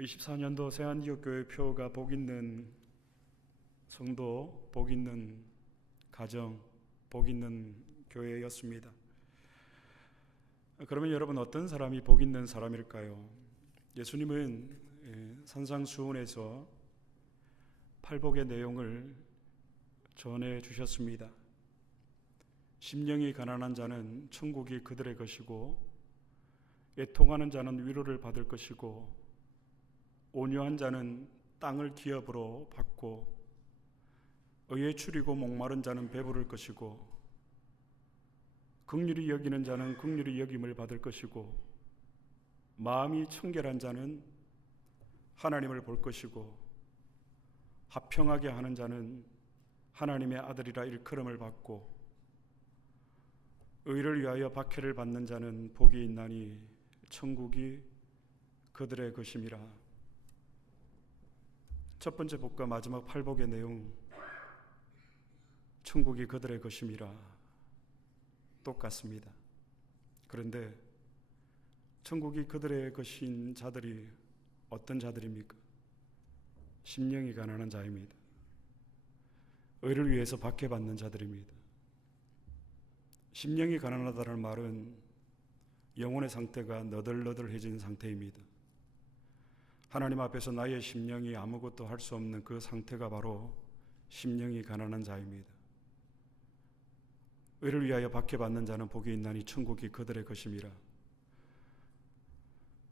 24년도 새안지교회 표가 복 있는 성도, 복 있는 가정, 복 있는 교회였습니다. 그러면 여러분, 어떤 사람이 복 있는 사람일까요? 예수님은 산상수훈에서 팔복의 내용을 전해 주셨습니다. 심령이 가난한 자는 천국이 그들의 것이고, 애통하는 자는 위로를 받을 것이고, 온유한 자는 땅을 기업으로 받고, 의에 추리고 목마른 자는 배부를 것이고, 긍휼히 여기는 자는 긍휼히 여김을 받을 것이고, 마음이 청결한 자는 하나님을 볼 것이고, 화평하게 하는 자는 하나님의 아들이라 일컬음을 받고, 의를 위하여 박해를 받는 자는 복이 있나니 천국이 그들의 것임이라. 첫 번째 복과 마지막 팔복의 내용, 천국이 그들의 것임이라, 똑같습니다. 그런데 천국이 그들의 것인 자들이 어떤 자들입니까? 심령이 가난한 자입니다. 의를 위해서 박해받는 자들입니다. 심령이 가난하다는 말은 영혼의 상태가 너덜너덜해진 상태입니다. 하나님 앞에서 나의 심령이 아무것도 할 수 없는 그 상태가 바로 심령이 가난한 자입니다. 의를 위하여 박해받는 자는 복이 있나니 천국이 그들의 것임이라.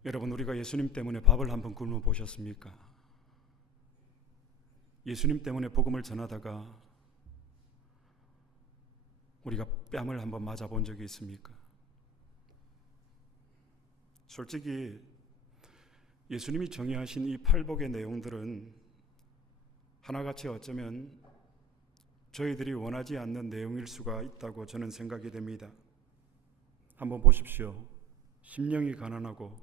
여러분, 우리가 예수님 때문에 밥을 한번 굶어 보셨습니까? 예수님 때문에 복음을 전하다가 우리가 뺨을 한번 맞아본 적이 있습니까? 솔직히 예수님이 정의하신 이 팔복의 내용들은 하나같이 어쩌면 저희들이 원하지 않는 내용일 수가 있다고 저는 생각이 됩니다. 한번 보십시오. 심령이 가난하고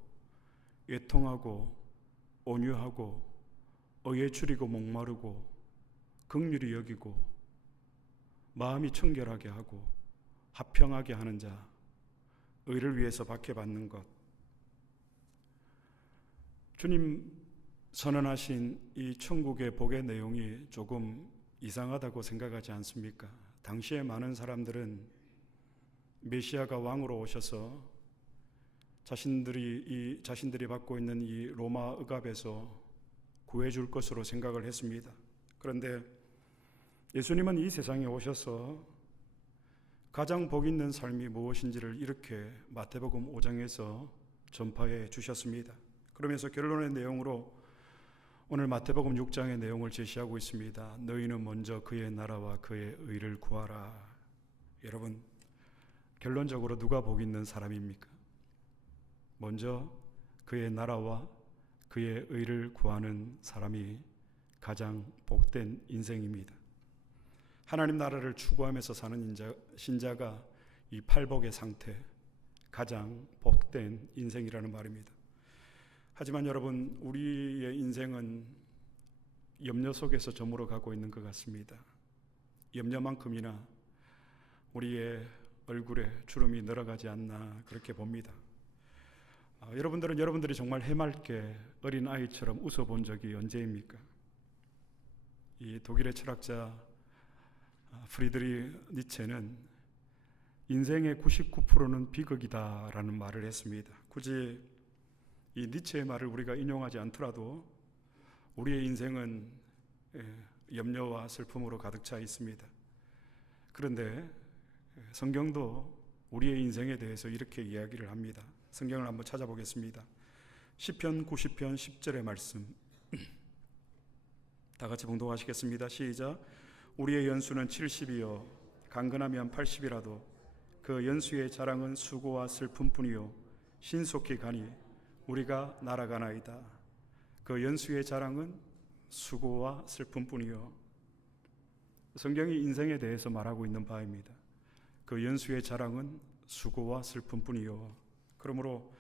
애통하고 온유하고 의에 추리고 목마르고 긍휼히 여기고 마음이 청결하게 하고 화평하게 하는 자, 의를 위해서 박해받는 것. 주님 선언하신 이 천국의 복의 내용이 조금 이상하다고 생각하지 않습니까? 당시에 많은 사람들은 메시아가 왕으로 오셔서 자신들이 받고 있는 이 로마 억압에서 구해줄 것으로 생각을 했습니다. 그런데 예수님은 이 세상에 오셔서 가장 복 있는 삶이 무엇인지를 이렇게 마태복음 5장에서 전파해 주셨습니다. 그러면서 결론의 내용으로 오늘 마태복음 6장의 내용을 제시하고 있습니다. 너희는 먼저 그의 나라와 그의 의를 구하라. 여러분, 결론적으로 누가 복 있는 사람입니까? 먼저 그의 나라와 그의 의를 구하는 사람이 가장 복된 인생입니다. 하나님 나라를 추구하면서 사는 신자가 이 팔복의 상태, 가장 복된 인생이라는 말입니다. 하지만 여러분, 우리의 인생은 염려 속에서 저물어 가고 있는 것 같습니다. 염려만큼이나 우리의 얼굴에 주름이 늘어가지 않나 그렇게 봅니다. 여러분들이 정말 해맑게 어린 아이처럼 웃어본 적이 언제입니까? 이 독일의 철학자 프리드리 니체는 인생의 99%는 비극이다라는 말을 했습니다. 굳이 이 니체의 말을 우리가 인용하지 않더라도 우리의 인생은 염려와 슬픔으로 가득 차 있습니다. 그런데 성경도 우리의 인생에 대해서 이렇게 이야기를 합니다. 성경을 한번 찾아보겠습니다. 시편 90편 10절의 말씀 다 같이 봉독하시겠습니다. 시작. 우리의 연수는 70이요 강건하면 80이라도 그 연수의 자랑은 수고와 슬픔뿐이요 신속히 가니 우리가 날아가나이다. 그 연수의 자랑은 수고와 슬픔뿐이요. 성경이 인생에 대해서 말하고 있는 바입니다. 그 연수의 자랑은 수고와 슬픔뿐이요. 그러므로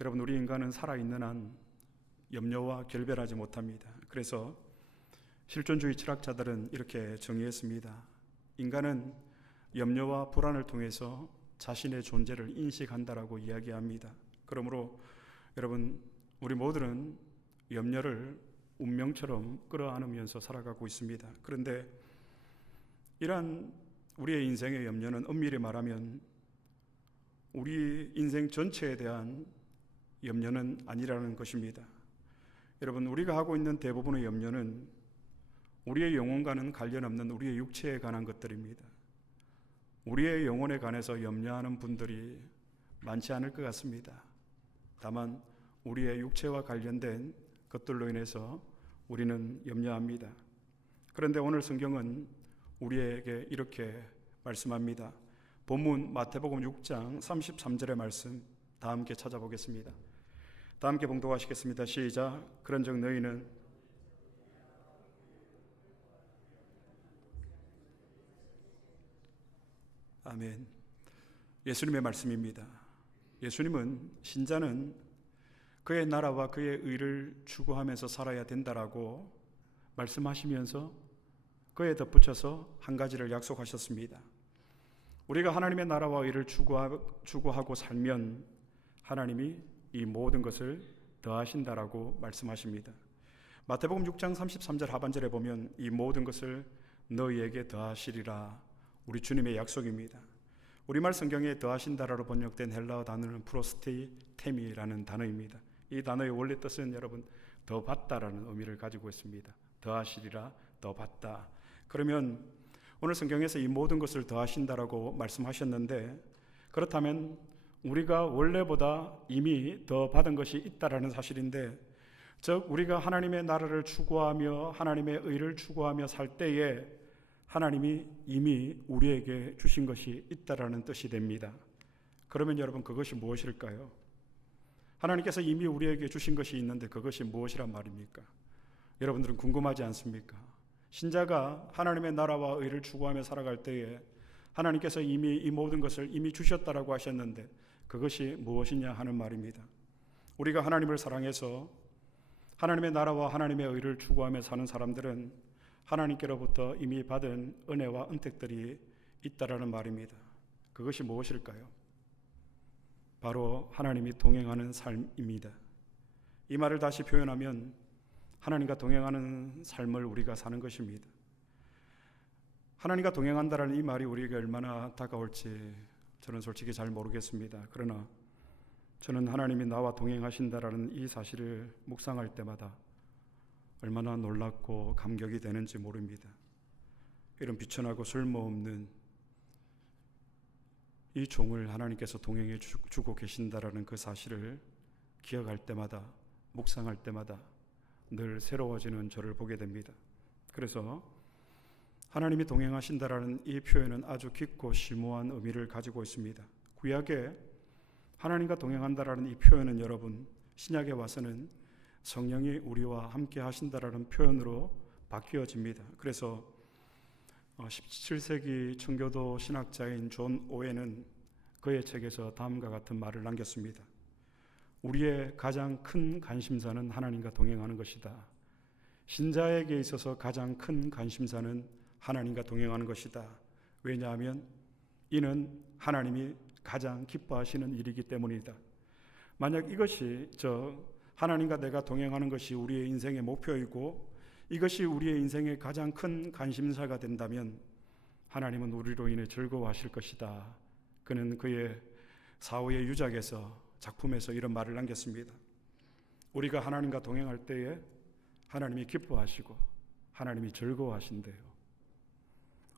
여러분, 우리 인간은 살아있는 한 염려와 결별하지 못합니다. 그래서 실존주의 철학자들은 이렇게 정의했습니다. 인간은 염려와 불안을 통해서 자신의 존재를 인식한다라고 이야기합니다. 그러므로 여러분, 우리 모두는 염려를 운명처럼 끌어안으면서 살아가고 있습니다. 그런데 이러한 우리의 인생의 염려는 엄밀히 말하면 우리 인생 전체에 대한 염려는 아니라는 것입니다. 여러분, 우리가 하고 있는 대부분의 염려는 우리의 영혼과는 관련 없는 우리의 육체에 관한 것들입니다. 우리의 영혼에 관해서 염려하는 분들이 많지 않을 것 같습니다. 다만 우리의 육체와 관련된 것들로 인해서 우리는 염려합니다. 그런데 오늘 성경은 우리에게 이렇게 말씀합니다. 본문 마태복음 6장 33절의 말씀 다 함께 찾아보겠습니다. 다 함께 봉독하시겠습니다. 시작. 그런즉 너희는 아멘. 예수님의 말씀입니다. 예수님은 신자는 그의 나라와 그의 의를 추구하면서 살아야 된다라고 말씀하시면서 그에 덧붙여서 한 가지를 약속하셨습니다. 우리가 하나님의 나라와 의를 추구하고 살면 하나님이 이 모든 것을 더하신다라고 말씀하십니다. 마태복음 6장 33절 하반절에 보면 이 모든 것을 너희에게 더하시리라, 우리 주님의 약속입니다. 우리말 성경에 더하신다라고 번역된 헬라어 단어는 프로스테템이라는 단어입니다. 이 단어의 원래 뜻은 여러분 더 받다라는 의미를 가지고 있습니다. 더하시리라, 더 받다. 그러면 오늘 성경에서 이 모든 것을 더하신다라고 말씀하셨는데, 그렇다면 우리가 원래보다 이미 더 받은 것이 있다라는 사실인데, 즉 우리가 하나님의 나라를 추구하며 하나님의 의를 추구하며 살 때에 하나님이 이미 우리에게 주신 것이 있다라는 뜻이 됩니다. 그러면 여러분, 그것이 무엇일까요? 하나님께서 이미 우리에게 주신 것이 있는데 그것이 무엇이란 말입니까? 여러분들은 궁금하지 않습니까? 신자가 하나님의 나라와 의를 추구하며 살아갈 때에 하나님께서 이미 이 모든 것을 이미 주셨다라고 하셨는데 그것이 무엇이냐 하는 말입니다. 우리가 하나님을 사랑해서 하나님의 나라와 하나님의 의를 추구하며 사는 사람들은 하나님께로부터 이미 받은 은혜와 은택들이 있다라는 말입니다. 그것이 무엇일까요? 바로 하나님이 동행하는 삶입니다. 이 말을 다시 표현하면 하나님과 동행하는 삶을 우리가 사는 것입니다. 하나님과 동행한다라는 이 말이 우리에게 얼마나 다가올지 저는 솔직히 잘 모르겠습니다. 그러나 저는 하나님이 나와 동행하신다라는 이 사실을 묵상할 때마다 얼마나 놀랍고 감격이 되는지 모릅니다. 이런 비천하고 쓸모없는 이 종을 하나님께서 동행해 주고 계신다라는 그 사실을 기억할 때마다, 묵상할 때마다 늘 새로워지는 저를 보게 됩니다. 그래서 하나님이 동행하신다라는 이 표현은 아주 깊고 심오한 의미를 가지고 있습니다. 구약에 하나님과 동행한다라는 이 표현은 여러분, 신약에 와서는 성령이 우리와 함께 하신다라는 표현으로 바뀌어집니다. 그래서 17세기 청교도 신학자인 존 오웬은 그의 책에서 다음과 같은 말을 남겼습니다. 우리의 가장 큰 관심사는 하나님과 동행하는 것이다. 신자에게 있어서 가장 큰 관심사는 하나님과 동행하는 것이다. 왜냐하면 이는 하나님이 가장 기뻐하시는 일이기 때문이다. 만약 이것이 하나님과 내가 동행하는 것이 우리의 인생의 목표이고 이것이 우리의 인생의 가장 큰 관심사가 된다면 하나님은 우리로 인해 즐거워하실 것이다. 그는 그의 사후의 유작에서, 작품에서 이런 말을 남겼습니다. 우리가 하나님과 동행할 때에 하나님이 기뻐하시고 하나님이 즐거워하신대요.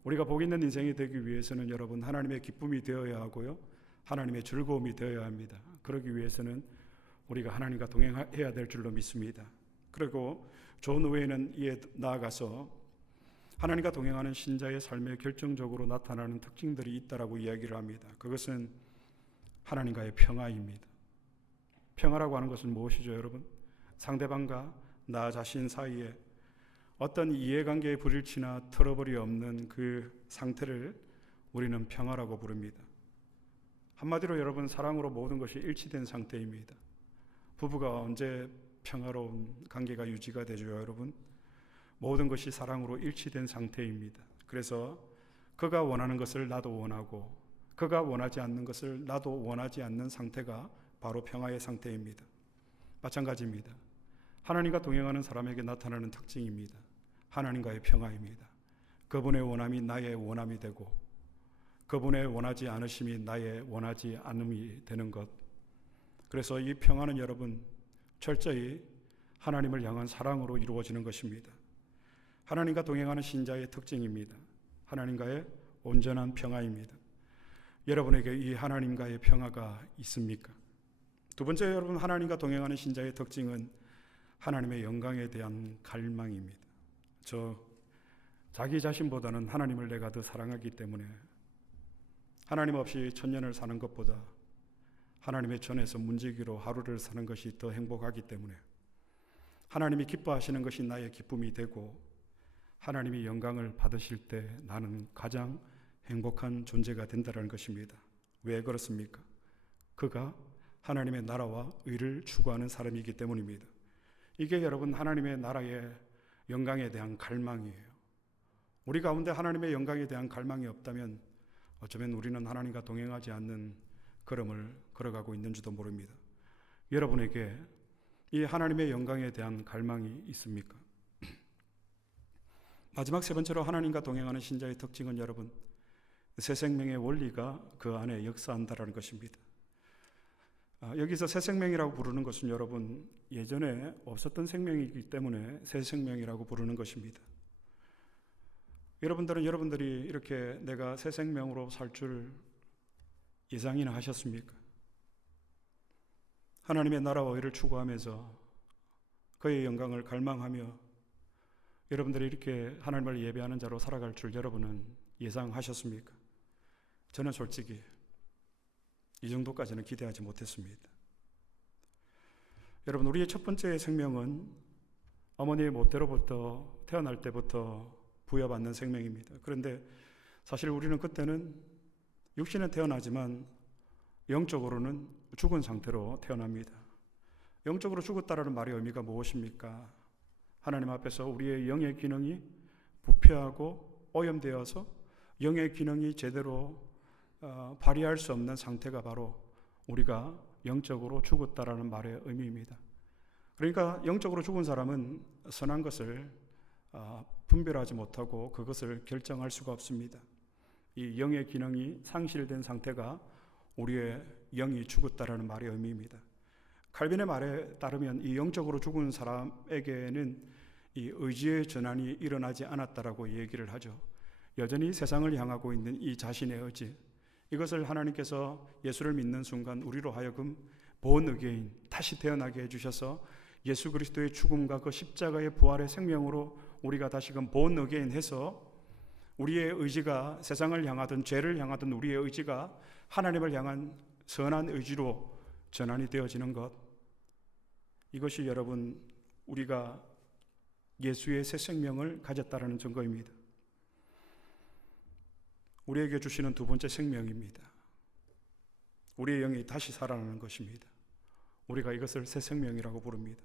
우리가 복 있는 인생이 되기 위해서는 여러분, 하나님의 기쁨이 되어야 하고요, 하나님의 즐거움이 되어야 합니다. 그러기 위해서는 우리가 하나님과 동행해야 될 줄로 믿습니다. 그리고 존 오웬은 이에 나아가서 하나님과 동행하는 신자의 삶에 결정적으로 나타나는 특징들이 있다라고 이야기를 합니다. 그것은 하나님과의 평화입니다. 평화라고 하는 것은 무엇이죠, 여러분? 상대방과 나 자신 사이에 어떤 이해관계의 불일치나 트러블이 없는 그 상태를 우리는 평화라고 부릅니다. 한마디로 여러분, 사랑으로 모든 것이 일치된 상태입니다. 부부가 언제 평화로운 관계가 유지가 되죠, 여러분? 모든 것이 사랑으로 일치된 상태입니다. 그래서 그가 원하는 것을 나도 원하고 그가 원하지 않는 것을 나도 원하지 않는 상태가 바로 평화의 상태입니다. 마찬가지입니다. 하나님과 동행하는 사람에게 나타나는 특징입니다. 하나님과의 평화입니다. 그분의 원함이 나의 원함이 되고 그분의 원하지 않으심이 나의 원하지 않음이 되는 것. 그래서 이 평화는 여러분 철저히 하나님을 향한 사랑으로 이루어지는 것입니다. 하나님과 동행하는 신자의 특징입니다. 하나님과의 온전한 평화입니다. 여러분에게 이 하나님과의 평화가 있습니까? 두 번째, 여러분 하나님과 동행하는 신자의 특징은 하나님의 영광에 대한 갈망입니다. 자기 자신보다는 하나님을 내가 더 사랑하기 때문에 하나님 없이 천년을 사는 것보다 하나님의 전에서 문지기로 하루를 사는 것이 더 행복하기 때문에 하나님이 기뻐하시는 것이 나의 기쁨이 되고 하나님이 영광을 받으실 때 나는 가장 행복한 존재가 된다는 것입니다. 왜 그렇습니까? 그가 하나님의 나라와 의를 추구하는 사람이기 때문입니다. 이게 여러분 하나님의 나라의 영광에 대한 갈망이에요. 우리 가운데 하나님의 영광에 대한 갈망이 없다면 어쩌면 우리는 하나님과 동행하지 않는 걸음을 걸어가고 있는지도 모릅니다. 여러분에게 이 하나님의 영광에 대한 갈망이 있습니까? 마지막 세 번째로 하나님과 동행하는 신자의 특징은 여러분 새 생명의 원리가 그 안에 역사한다는 것입니다. 여기서 새 생명이라고 부르는 것은 여러분 예전에 없었던 생명이기 때문에 새 생명이라고 부르는 것입니다. 여러분들이 이렇게 내가 새 생명으로 살 줄 예상이나 하셨습니까? 하나님의 나라와 의를 추구하면서 그의 영광을 갈망하며 여러분들이 이렇게 하나님을 예배하는 자로 살아갈 줄 여러분은 예상하셨습니까? 저는 솔직히 이 정도까지는 기대하지 못했습니다. 여러분, 우리의 첫 번째 생명은 어머니의 모태로부터 태어날 때부터 부여받는 생명입니다. 그런데 사실 우리는 그때는 육신은 태어나지만 영적으로는 죽은 상태로 태어납니다. 영적으로 죽었다라는 말의 의미가 무엇입니까? 하나님 앞에서 우리의 영의 기능이 부패하고 오염되어서 영의 기능이 제대로 발휘할 수 없는 상태가 바로 우리가 영적으로 죽었다라는 말의 의미입니다. 그러니까 영적으로 죽은 사람은 선한 것을 분별하지 못하고 그것을 결정할 수가 없습니다. 이 영의 기능이 상실된 상태가 우리의 영이 죽었다라는 말의 의미입니다. 칼빈의 말에 따르면 이 영적으로 죽은 사람에게는 이 의지의 전환이 일어나지 않았다라고 얘기를 하죠. 여전히 세상을 향하고 있는 이 자신의 의지, 이것을 하나님께서 예수를 믿는 순간 우리로 하여금 born again, 다시 태어나게 해주셔서 예수 그리스도의 죽음과 그 십자가의 부활의 생명으로 우리가 다시금 born again 해서 우리의 의지가 세상을 향하든 죄를 향하든 우리의 의지가 하나님을 향한 선한 의지로 전환이 되어지는 것, 이것이 여러분 우리가 예수의 새 생명을 가졌다는 증거입니다. 우리에게 주시는 두 번째 생명입니다. 우리의 영이 다시 살아나는 것입니다. 우리가 이것을 새 생명이라고 부릅니다.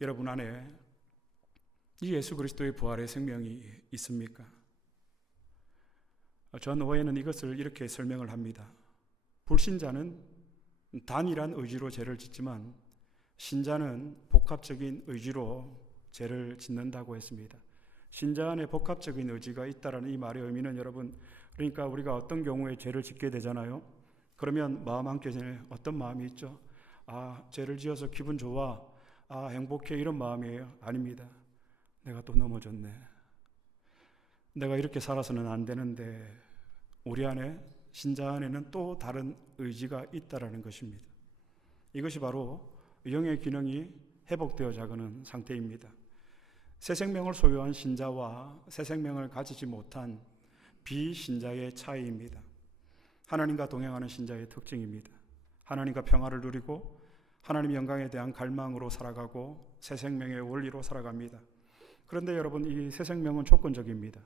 여러분 안에 이 예수 그리스도의 부활의 생명이 있습니까? 존 오웬은 이것을 이렇게 설명을 합니다. 불신자는 단일한 의지로 죄를 짓지만 신자는 복합적인 의지로 죄를 짓는다고 했습니다. 신자 안에 복합적인 의지가 있다라는 이 말의 의미는 여러분, 그러니까 우리가 어떤 경우에 죄를 짓게 되잖아요. 그러면 마음 한켠에 어떤 마음이 있죠? 죄를 지어서 기분 좋아, 행복해, 이런 마음이에요? 아닙니다. 내가 또 넘어졌네. 내가 이렇게 살아서는 안 되는데, 우리 안에, 신자 안에는 또 다른 의지가 있다라는 것입니다. 이것이 바로 영의 기능이 회복되어져 가는 상태입니다. 새 생명을 소유한 신자와 새 생명을 가지지 못한 비신자의 차이입니다. 하나님과 동행하는 신자의 특징입니다. 하나님과 평화를 누리고 하나님의 영광에 대한 갈망으로 살아가고 새 생명의 원리로 살아갑니다. 그런데 여러분, 이 새 생명은 조건적입니다.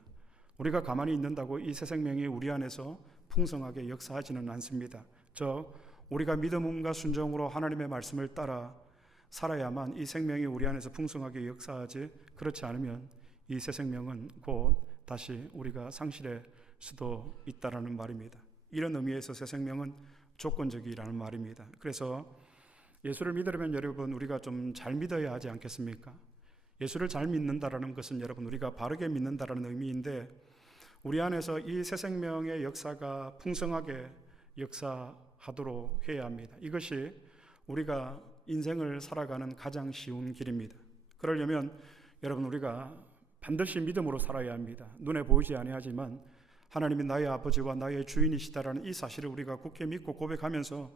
우리가 가만히 있는다고 이 새 생명이 우리 안에서 풍성하게 역사하지는 않습니다. 우리가 믿음과 순종으로 하나님의 말씀을 따라 살아야만 이 생명이 우리 안에서 풍성하게 역사하지, 그렇지 않으면 이 새 생명은 곧 다시 우리가 상실할 수도 있다라는 말입니다. 이런 의미에서 새 생명은 조건적이라는 말입니다. 그래서 예수를 믿으려면 여러분 우리가 좀 잘 믿어야 하지 않겠습니까? 예수를 잘 믿는다라는 것은 여러분 우리가 바르게 믿는다라는 의미인데, 우리 안에서 이 새 생명의 역사가 풍성하게 역사하도록 해야 합니다. 이것이 우리가 인생을 살아가는 가장 쉬운 길입니다. 그러려면 여러분 우리가 반드시 믿음으로 살아야 합니다. 눈에 보이지 아니하지만 하나님이 나의 아버지와 나의 주인이시다라는 이 사실을 우리가 굳게 믿고 고백하면서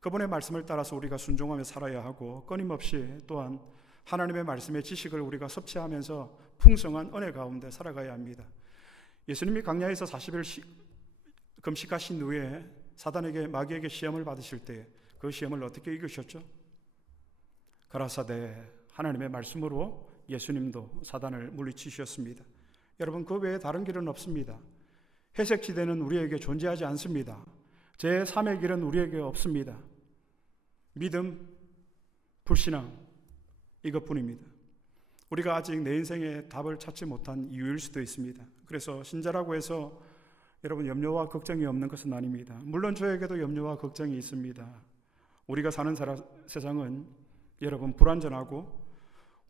그분의 말씀을 따라서 우리가 순종하며 살아야 하고, 끊임없이 또한 하나님의 말씀의 지식을 우리가 섭취하면서 풍성한 은혜 가운데 살아가야 합니다. 예수님이 광야에서 40일 금식하신 후에 사단에게, 마귀에게 시험을 받으실 때 그 시험을 어떻게 이기셨죠? 가라사대 하나님의 말씀으로 예수님도 사단을 물리치셨습니다. 여러분, 그 외에 다른 길은 없습니다. 회색지대는 우리에게 존재하지 않습니다. 제3의 길은 우리에게 없습니다. 믿음, 불신앙, 이것뿐입니다. 우리가 아직 내 인생의 답을 찾지 못한 이유일 수도 있습니다. 그래서 신자라고 해서 여러분 염려와 걱정이 없는 것은 아닙니다. 물론 저에게도 염려와 걱정이 있습니다. 우리가 사는 세상은 여러분 불완전하고,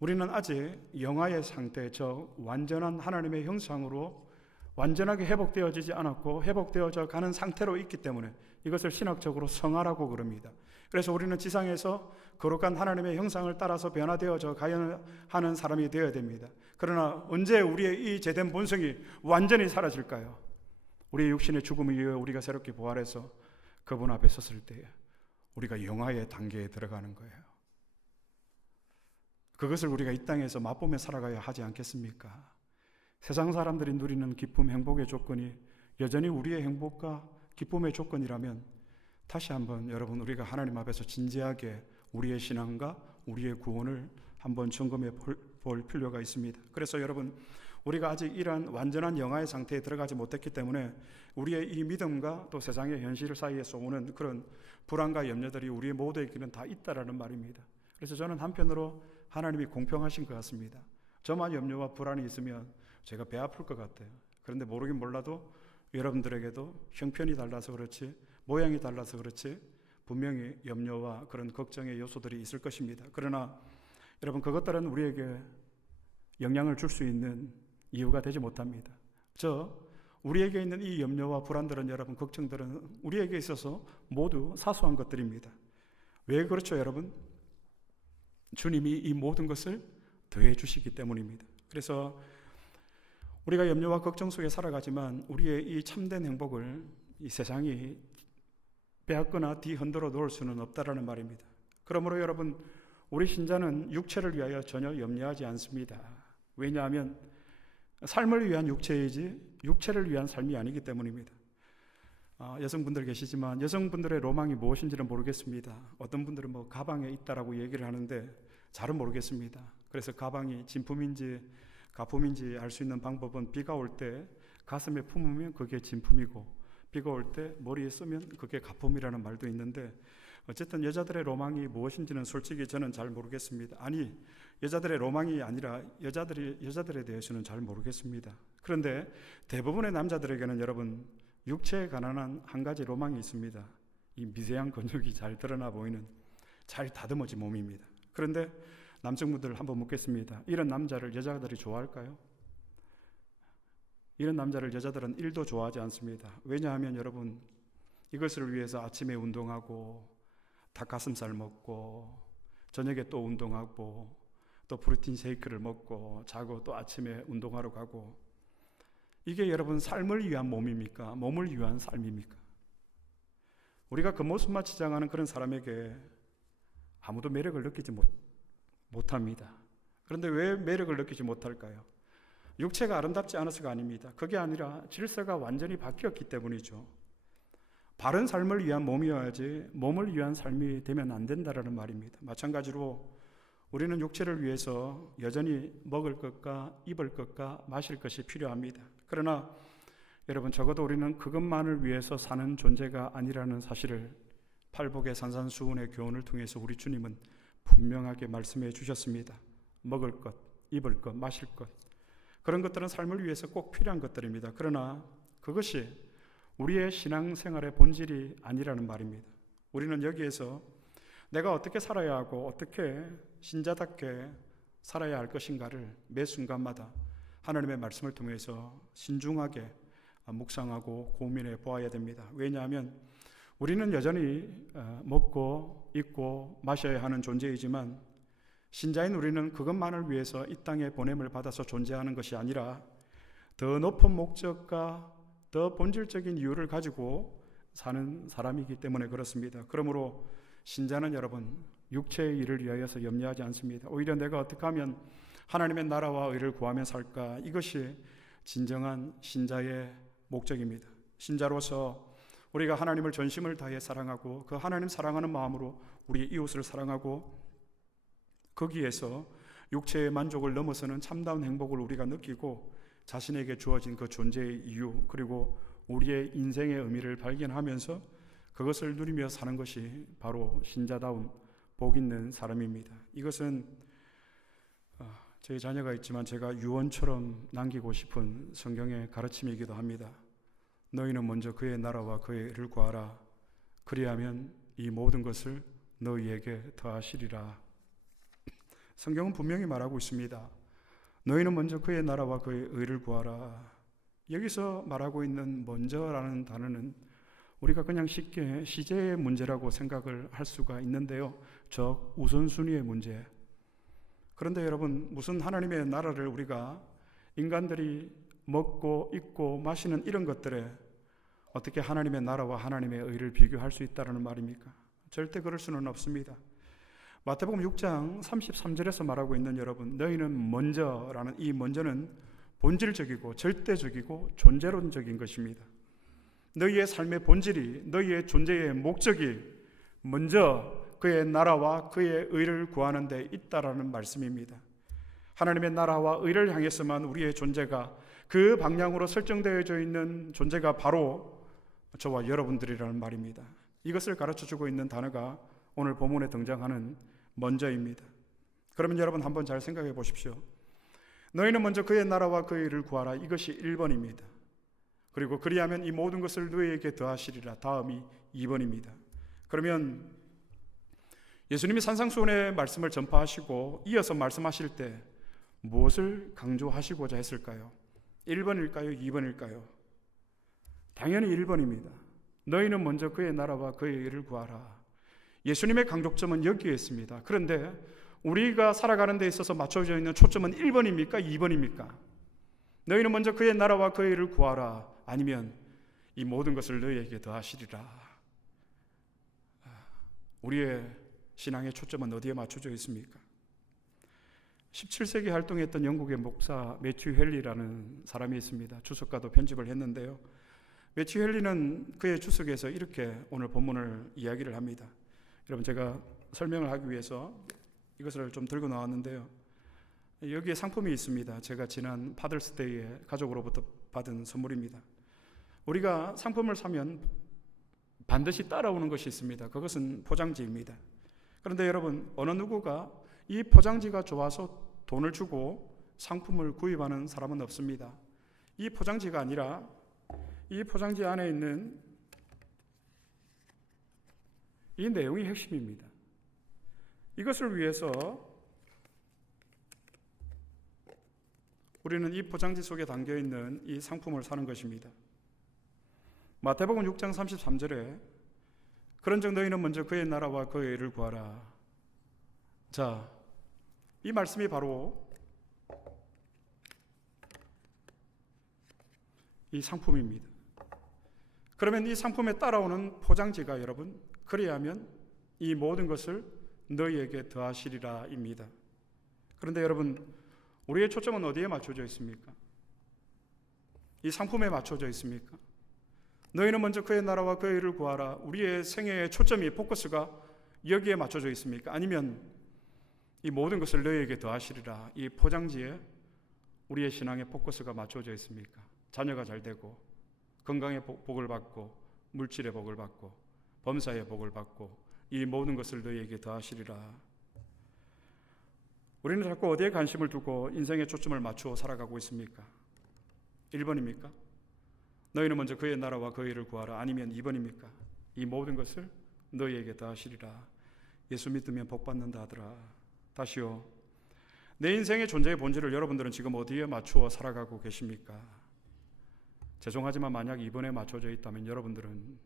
우리는 아직 영화의 상태, 저 완전한 하나님의 형상으로 완전하게 회복되어지지 않았고 회복되어져 가는 상태로 있기 때문에 이것을 신학적으로 성화라고 그럽니다. 그래서 우리는 지상에서 거룩한 하나님의 형상을 따라서 변화되어져 가야 하는 사람이 되어야 됩니다. 그러나 언제 우리의 이 제된 본성이 완전히 사라질까요? 우리의 육신의 죽음을 위해 우리가 새롭게 부활해서 그분 앞에 섰을 때 우리가 영화의 단계에 들어가는 거예요. 그것을 우리가 이 땅에서 맛보며 살아가야 하지 않겠습니까? 세상 사람들이 누리는 기쁨, 행복의 조건이 여전히 우리의 행복과 기쁨의 조건이라면 다시 한번 여러분 우리가 하나님 앞에서 진지하게 우리의 신앙과 우리의 구원을 한번 점검해 볼 필요가 있습니다. 그래서 여러분, 우리가 아직 이러한 완전한 영화의 상태에 들어가지 못했기 때문에 우리의 이 믿음과 또 세상의 현실 사이에서 오는 그런 불안과 염려들이 우리 모두에게는 다 있다라는 말입니다. 그래서 저는 한편으로 하나님이 공평하신 것 같습니다. 저만 염려와 불안이 있으면 제가 배 아플 것 같아요. 그런데 모르긴 몰라도 여러분들에게도 형편이 달라서 그렇지, 모양이 달라서 그렇지 분명히 염려와 그런 걱정의 요소들이 있을 것입니다. 그러나 여러분, 그것들은 우리에게 영향을 줄 수 있는 이유가 되지 못합니다. 우리에게 있는 이 염려와 불안들은, 여러분 걱정들은 우리에게 있어서 모두 사소한 것들입니다. 왜 그렇죠, 여러분? 주님이 이 모든 것을 더해 주시기 때문입니다. 그래서 우리가 염려와 걱정 속에 살아가지만 우리의 이 참된 행복을 이 세상이 빼앗거나 뒤흔들어 놓을 수는 없다라는 말입니다. 그러므로 여러분, 우리 신자는 육체를 위하여 전혀 염려하지 않습니다. 왜냐하면 삶을 위한 육체이지 육체를 위한 삶이 아니기 때문입니다. 여성분들 계시지만 여성분들의 로망이 무엇인지는 모르겠습니다. 어떤 분들은 뭐 가방에 있다라고 얘기를 하는데 잘은 모르겠습니다. 그래서 가방이 진품인지 가품인지 알 수 있는 방법은 비가 올 때 가슴에 품으면 그게 진품이고, 비가 올 때 머리에 쓰면 그게 가품이라는 말도 있는데, 어쨌든 여자들의 로망이 무엇인지는 솔직히 저는 잘 모르겠습니다. 아니, 여자들의 로망이 아니라 여자들에 대해서는 잘 모르겠습니다. 그런데 대부분의 남자들에게는 여러분, 육체에 관한 한 가지 로망이 있습니다. 이 미세한 근육이 잘 드러나 보이는 잘 다듬어진 몸입니다. 그런데 남성분들 한번 묻겠습니다. 이런 남자를 여자들이 좋아할까요? 이런 남자를 여자들은 1도 좋아하지 않습니다. 왜냐하면 여러분, 이것을 위해서 아침에 운동하고 닭가슴살 먹고 저녁에 또 운동하고 또 프로틴 쉐이크를 먹고 자고 또 아침에 운동하러 가고, 이게 여러분 삶을 위한 몸입니까? 몸을 위한 삶입니까? 우리가 그 모습만 지향하는 그런 사람에게 아무도 매력을 느끼지 못합니다. 그런데 왜 매력을 느끼지 못할까요? 육체가 아름답지 않아서가 아닙니다. 그게 아니라 질서가 완전히 바뀌었기 때문이죠. 바른 삶을 위한 몸이어야지 몸을 위한 삶이 되면 안 된다라는 말입니다. 마찬가지로 우리는 육체를 위해서 여전히 먹을 것과 입을 것과 마실 것이 필요합니다. 그러나 여러분, 적어도 우리는 그것만을 위해서 사는 존재가 아니라는 사실을 팔복의 산산수훈의 교훈을 통해서 우리 주님은 분명하게 말씀해 주셨습니다. 먹을 것, 입을 것, 마실 것, 그런 것들은 삶을 위해서 꼭 필요한 것들입니다. 그러나 그것이 우리의 신앙생활의 본질이 아니라는 말입니다. 우리는 여기에서 내가 어떻게 살아야 하고 어떻게 신자답게 살아야 할 것인가를 매 순간마다 하나님의 말씀을 통해서 신중하게 묵상하고 고민해 보아야 됩니다. 왜냐하면 우리는 여전히 먹고 입고 마셔야 하는 존재이지만 신자인 우리는 그것만을 위해서 이 땅에 보냄을 받아서 존재하는 것이 아니라 더 높은 목적과 더 본질적인 이유를 가지고 사는 사람이기 때문에 그렇습니다. 그러므로 신자는 여러분 육체의 일을 위하여서 염려하지 않습니다. 오히려 내가 어떻게 하면 하나님의 나라와 의를 구하며 살까, 이것이 진정한 신자의 목적입니다. 신자로서 우리가 하나님을 전심을 다해 사랑하고 그 하나님 사랑하는 마음으로 우리 이웃을 사랑하고 거기에서 육체의 만족을 넘어서는 참다운 행복을 우리가 느끼고 자신에게 주어진 그 존재의 이유 그리고 우리의 인생의 의미를 발견하면서 그것을 누리며 사는 것이 바로 신자다운 복 있는 사람입니다. 이것은 저희 자녀가 있지만 제가 유언처럼 남기고 싶은 성경의 가르침이기도 합니다. 너희는 먼저 그의 나라와 그의 의를 구하라. 그리하면 이 모든 것을 너희에게 더하시리라. 성경은 분명히 말하고 있습니다. 너희는 먼저 그의 나라와 그의 의를 구하라. 여기서 말하고 있는 먼저라는 단어는 우리가 그냥 쉽게 시제의 문제라고 생각을 할 수가 있는데요. 즉 우선순위의 문제. 그런데 여러분, 무슨 하나님의 나라를 우리가 인간들이 먹고 입고 마시는 이런 것들에 어떻게 하나님의 나라와 하나님의 의를 비교할 수 있다는 말입니까? 절대 그럴 수는 없습니다. 마태복음 6장 33절에서 말하고 있는 여러분, 너희는 먼저라는 이 먼저는 본질적이고 절대적이고 존재론적인 것입니다. 너희의 삶의 본질이, 너희의 존재의 목적이 먼저 그의 나라와 그의 의를 구하는 데 있다라는 말씀입니다. 하나님의 나라와 의를 향해서만 우리의 존재가 그 방향으로 설정되어져 있는 존재가 바로 저와 여러분들이라는 말입니다. 이것을 가르쳐주고 있는 단어가 오늘 본문에 등장하는 먼저입니다. 그러면 여러분 한번 잘 생각해 보십시오. 너희는 먼저 그의 나라와 그의 의를 구하라. 이것이 1번입니다. 그리고 그리하면 이 모든 것을 너희에게 더하시리라. 다음이 2번입니다. 그러면 예수님이 산상수훈의 말씀을 전파하시고 이어서 말씀하실 때 무엇을 강조하시고자 했을까요? 1번일까요? 2번일까요? 당연히 1번입니다. 너희는 먼저 그의 나라와 그의 의를 구하라. 예수님의 강조점은 여기에 있습니다. 그런데 우리가 살아가는 데 있어서 맞춰져 있는 초점은 1번입니까? 2번입니까? 너희는 먼저 그의 나라와 그의 의를 구하라. 아니면 이 모든 것을 너희에게 더하시리라. 우리의 신앙의 초점은 어디에 맞춰져 있습니까? 17세기 활동했던 영국의 목사 매튜 헬리라는 사람이 있습니다. 주석가도 편집을 했는데요. 매튜 헬리는 그의 주석에서 이렇게 오늘 본문을 이야기를 합니다. 여러분, 제가 설명을 하기 위해서 이것을 좀 들고 나왔는데요. 여기에 상품이 있습니다. 제가 지난 파더스데이에 가족으로부터 받은 선물입니다. 우리가 상품을 사면 반드시 따라오는 것이 있습니다. 그것은 포장지입니다. 그런데 여러분, 어느 누구가 이 포장지가 좋아서 돈을 주고 상품을 구입하는 사람은 없습니다. 이 포장지가 아니라 이 포장지 안에 있는 이 내용이 핵심입니다. 이것을 위해서 우리는 이 포장지 속에 담겨있는 이 상품을 사는 것입니다. 마태복음 6장 33절에 그런즉 너희는 먼저 그의 나라와 그의 의를 구하라. 자, 이 말씀이 바로 이 상품입니다. 그러면 이 상품에 따라오는 포장지가 여러분, 그리하면 이 모든 것을 너희에게 더하시리라 입니다. 그런데 여러분, 우리의 초점은 어디에 맞춰져 있습니까? 이 상품에 맞춰져 있습니까? 너희는 먼저 그의 나라와 그의 의를 구하라. 우리의 생애의 초점이, 포커스가 여기에 맞춰져 있습니까? 아니면 이 모든 것을 너희에게 더하시리라, 이 포장지에 우리의 신앙의 포커스가 맞춰져 있습니까? 자녀가 잘 되고 건강의 복을 받고 물질의 복을 받고 범사의 복을 받고 이 모든 것을 너희에게 더하시리라. 우리는 자꾸 어디에 관심을 두고 인생의 초점을 맞추어 살아가고 있습니까? 1번입니까? 너희는 먼저 그의 나라와 그의 의를 구하라. 아니면 2번입니까? 이 모든 것을 너희에게 더하시리라. 예수 믿으면 복 받는다 하더라. 다시요, 내 인생의 존재의 본질을 여러분들은 지금 어디에 맞추어 살아가고 계십니까? 죄송하지만 만약 이번에 맞춰져 있다면 여러분들은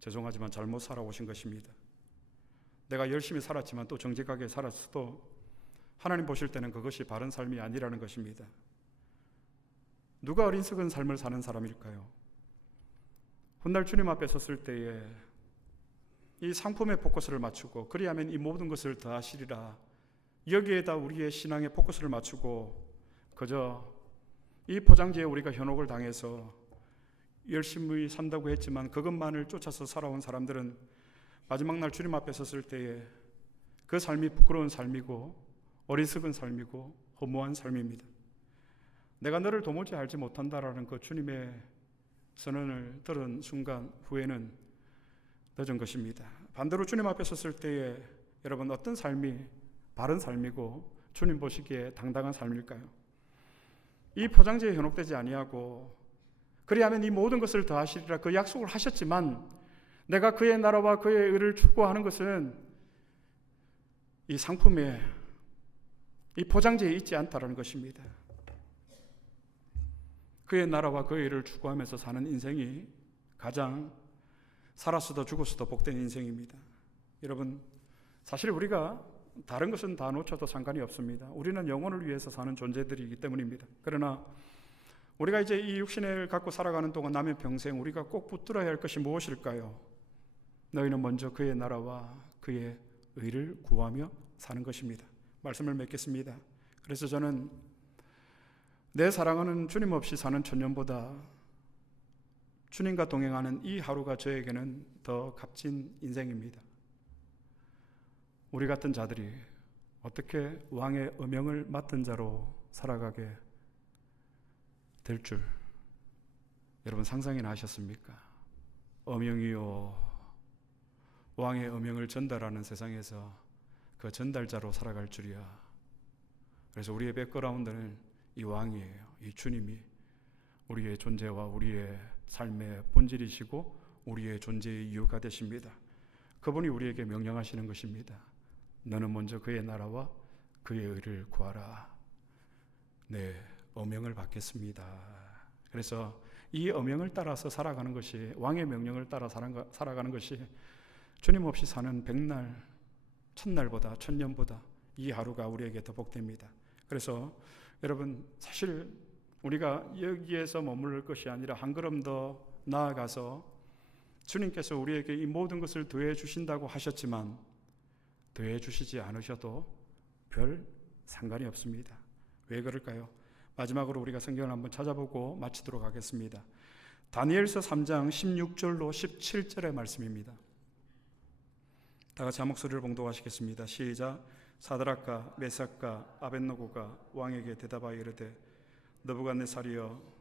죄송하지만 잘못 살아오신 것입니다. 내가 열심히 살았지만 또 정직하게 살았어도 하나님 보실 때는 그것이 바른 삶이 아니라는 것입니다. 누가 어리석은 삶을 사는 사람일까요? 훗날 주님 앞에 섰을 때에 이 상품에 포커스를 맞추고 그리하면 이 모든 것을 더하시리라, 여기에다 우리의 신앙의 포커스를 맞추고 그저 이 포장지에 우리가 현혹을 당해서 열심히 산다고 했지만 그것만을 쫓아서 살아온 사람들은 마지막 날 주님 앞에 섰을 때에 그 삶이 부끄러운 삶이고 어리석은 삶이고 허무한 삶입니다. 내가 너를 도무지 알지 못한다라는 그 주님의 선언을 들은 순간 후에는 늦은 것입니다. 반대로 주님 앞에 섰을 때에 여러분 어떤 삶이 바른 삶이고 주님 보시기에 당당한 삶일까요? 이 포장지에 현혹되지 아니하고 그리하면 이 모든 것을 더하시리라 그 약속을 하셨지만 내가 그의 나라와 그의 의를 추구하는 것은 이 상품에 이 포장지에 있지 않다라는 것입니다. 그의 나라와 그의 의를 추구하면서 사는 인생이 가장 살았어도 죽었어도 복된 인생입니다. 여러분, 사실 우리가 다른 것은 다 놓쳐도 상관이 없습니다. 우리는 영혼을 위해서 사는 존재들이기 때문입니다. 그러나 우리가 이제 이 육신을 갖고 살아가는 동안 남의 평생 우리가 꼭 붙들어야 할 것이 무엇일까요? 너희는 먼저 그의 나라와 그의 의를 구하며 사는 것입니다. 말씀을 맺겠습니다. 그래서 저는 내 사랑하는 주님 없이 사는 천년보다 주님과 동행하는 이 하루가 저에게는 더 값진 인생입니다. 우리 같은 자들이 어떻게 왕의 음영을 맡은 자로 살아가게 될 줄 여러분 상상이나 하셨습니까? 음영이요, 왕의 음영을 전달하는 세상에서 그 전달자로 살아갈 줄이야. 그래서 우리의 백그라운드는 이 왕이에요. 이 주님이 우리의 존재와 우리의 삶의 본질이시고 우리의 존재의 이유가 되십니다. 그분이 우리에게 명령하시는 것입니다. 너는 먼저 그의 나라와 그의 의를 구하라. 네, 어명을 받겠습니다. 그래서 이 어명을 따라서 살아가는 것이, 왕의 명령을 따라 살아가는 것이 주님 없이 사는 백날, 천날보다, 천년보다 이 하루가 우리에게 더 복됩니다. 그래서 여러분, 사실 우리가 여기에서 머무를 것이 아니라 한 걸음 더 나아가서 주님께서 우리에게 이 모든 것을 더해 주신다고 하셨지만 더해 주시지 않으셔도 별 상관이 없습니다. 왜 그럴까요? 마지막으로 우리가 성경을 한번 찾아보고 마치도록 하겠습니다. 다니엘서 3장 16절로 17절의 말씀입니다. 다 같이 한 목소리를 봉독하시겠습니다. 시작. 사드락과 메삭과 아벳노고가 왕에게 대답하여 이르되 느부갓네살이여,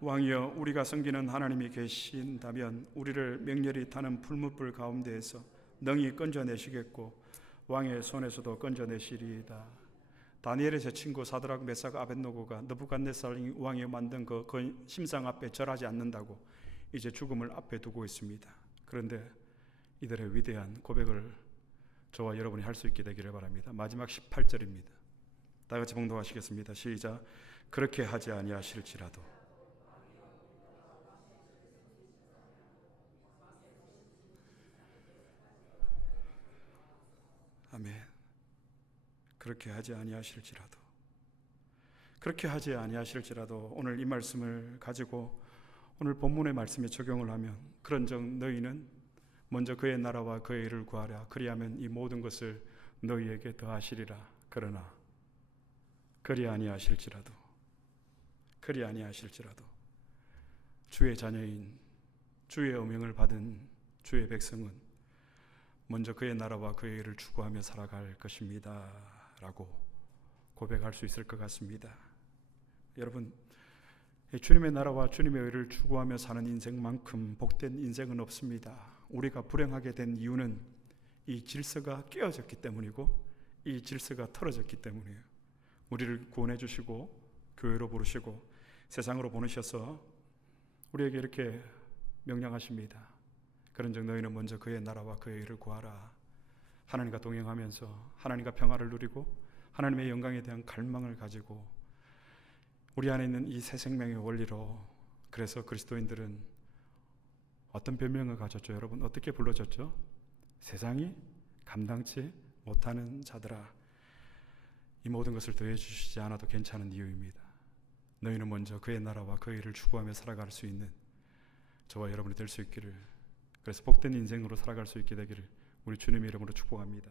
왕이여, 우리가 섬기는 하나님이 계신다면 우리를 맹렬히 타는 풀무불 가운데에서 능히 건져내시겠고 왕의 손에서도 건져내시리이다. 다니엘의 제 친구 사드락, 메삭, 아벳노고가 느부갓네살 왕이 만든 그 심상 앞에 절하지 않는다고 이제 죽음을 앞에 두고 있습니다. 그런데 이들의 위대한 고백을 저와 여러분이 할 수 있게 되기를 바랍니다. 마지막 18절입니다. 다 같이 봉독하시겠습니다. 시작. 그렇게 하지 아니하실지라도. 아멘. 그렇게 하지 아니하실지라도. 그렇게 하지 아니하실지라도 오늘 이 말씀을 가지고 오늘 본문의 말씀에 적용을 하면 그런즉 너희는 먼저 그의 나라와 그의 의를 구하라. 그리하면 이 모든 것을 너희에게 더하시리라. 그러나 그리 아니하실지라도 주의 자녀인 주의 음명을 받은 주의 백성은 먼저 그의 나라와 그의 의를 추구하며 살아갈 것입니다 라고 고백할 수 있을 것 같습니다. 여러분, 주님의 나라와 주님의 의를 추구하며 사는 인생만큼 복된 인생은 없습니다. 우리가 불행하게 된 이유는 이 질서가 깨어졌기 때문이고 이 질서가 틀어졌기 때문이에요. 우리를 구원해 주시고 교회로 부르시고 세상으로 보내셔서 우리에게 이렇게 명령하십니다. 그런즉 너희는 먼저 그의 나라와 그의 의를 구하라. 하나님과 동행하면서 하나님과 평화를 누리고 하나님의 영광에 대한 갈망을 가지고 우리 안에 있는 이 새 생명의 원리로, 그래서 그리스도인들은 어떤 별명을 가졌죠? 여러분, 어떻게 불러졌죠? 세상이 감당치 못하는 자들아. 이 모든 것을 더해 주시지 않아도 괜찮은 이유입니다. 너희는 먼저 그의 나라와 그의 의를 추구하며 살아갈 수 있는 저와 여러분이 될 수 있기를, 그래서 복된 인생으로 살아갈 수 있게 되기를 우리 주님의 이름으로 축복합니다.